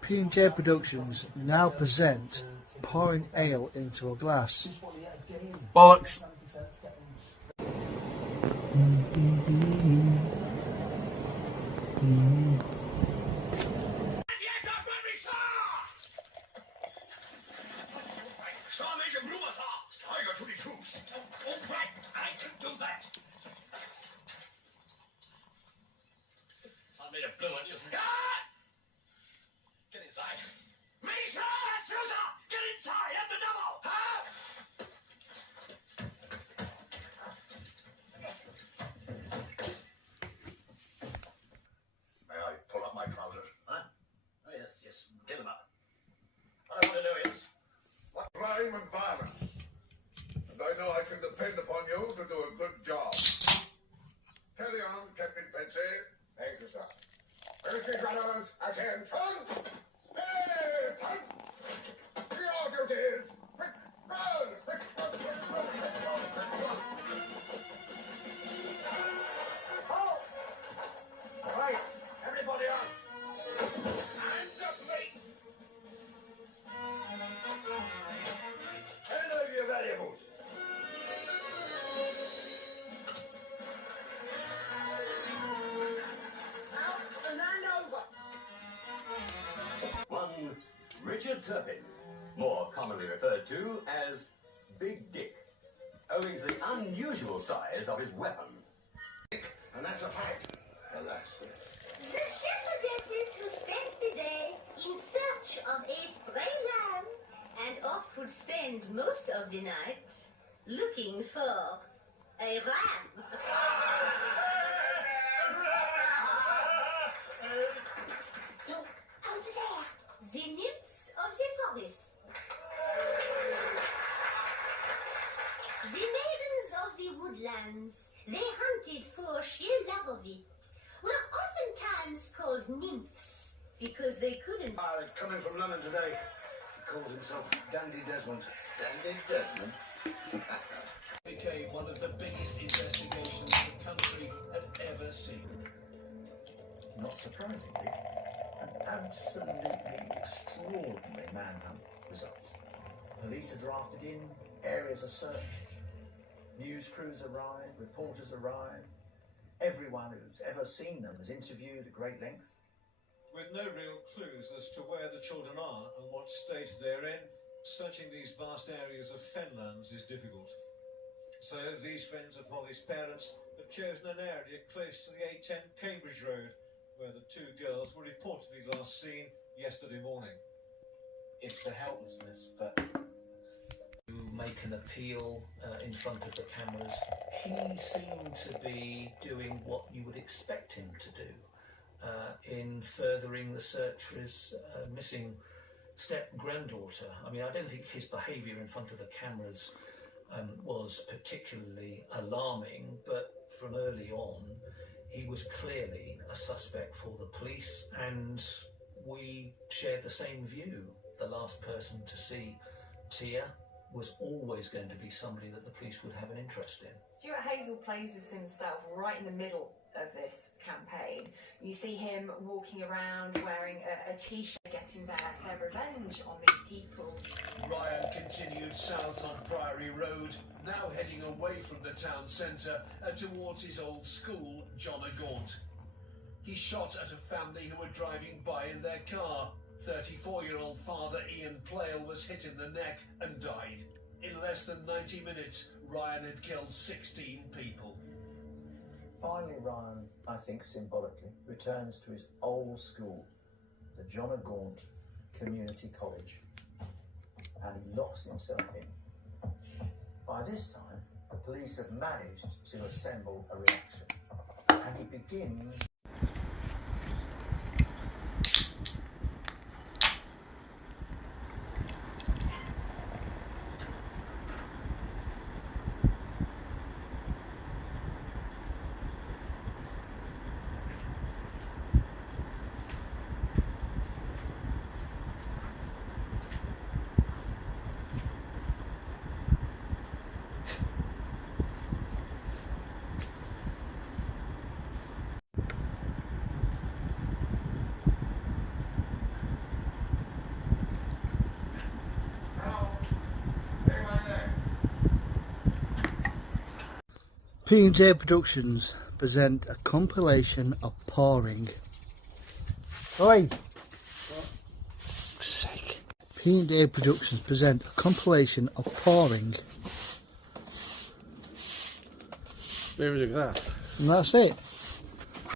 P&J Productions now present pouring ale into a glass. Bollocks. Major Blumenthal, Tiger to the troops. All right, I can do that. I made a bill on you. Get inside. Mesa! Susa! Get inside! I'm the devil! Huh? May I pull up my trousers? Huh? Oh, yes. Get them up. What I want to know is... Crime and violence. And I know I can depend upon you to do a good job. Carry on, Captain Fancy. Thank you, sir. First runners, attention! Hey, time! Your duties! Quick, run! Quick, run, quick, run, quick, run, quick, run! Halt! Right, everybody out. Hands up, mate! Hand over your valuables. Out and hand over. One Richard Turpin, more commonly referred to as Big Dick, owing to the unusual size of his weapon. And that's a fact. Alas. The shepherdesses who spent the day in search of a stray lamb and oft would spend most of the night looking for a ram. Look, over there. The nymphs of the forest. The maidens of the woodlands, they hunted for sheer love of it, were oftentimes called nymphs because they couldn't. Coming from London today. He calls himself Dandy Desmond. Dandy Desmond. Became one of the biggest investigations the country had ever seen. Not surprisingly, an absolutely extraordinary manhunt results. Police are drafted in, areas are searched, news crews arrive, reporters arrive. Everyone who's ever seen them is interviewed at great length. With no real clues as to where the children are and what state they're in, searching these vast areas of fenlands is difficult. So these friends of Holly's parents have chosen an area close to the A10 Cambridge Road, where the two girls were reportedly last seen yesterday morning. It's the helplessness, but to make an appeal in front of the cameras, he seemed to be doing what you would expect him to do in furthering the search for his missing step-granddaughter. I mean, I don't think his behaviour in front of the cameras was particularly alarming, but from early on, he was clearly a suspect for the police, and we shared the same view. The last person to see Tia was always going to be somebody that the police would have an interest in. Stuart Hazel places himself right in the middle of this campaign. You see him walking around wearing a t-shirt, getting their revenge on these people. Ryan continued south on Priory Road, now heading away from the town centre and towards his old school, John O'Gaunt. He shot at a family who were driving by in their car. 34-year-old father Ian Plale was hit in the neck and died. In less than 90 minutes, Ryan had killed 16 people. Finally, Ryan, I think symbolically, returns to his old school, the John O'Gaunt Community College, and he locks himself in. By this time, the police have managed to assemble a reaction, and he begins P&J Productions present a compilation of pouring. Oi! Sake. P&J Productions present a compilation of pouring. Maybe the glass. And that's it.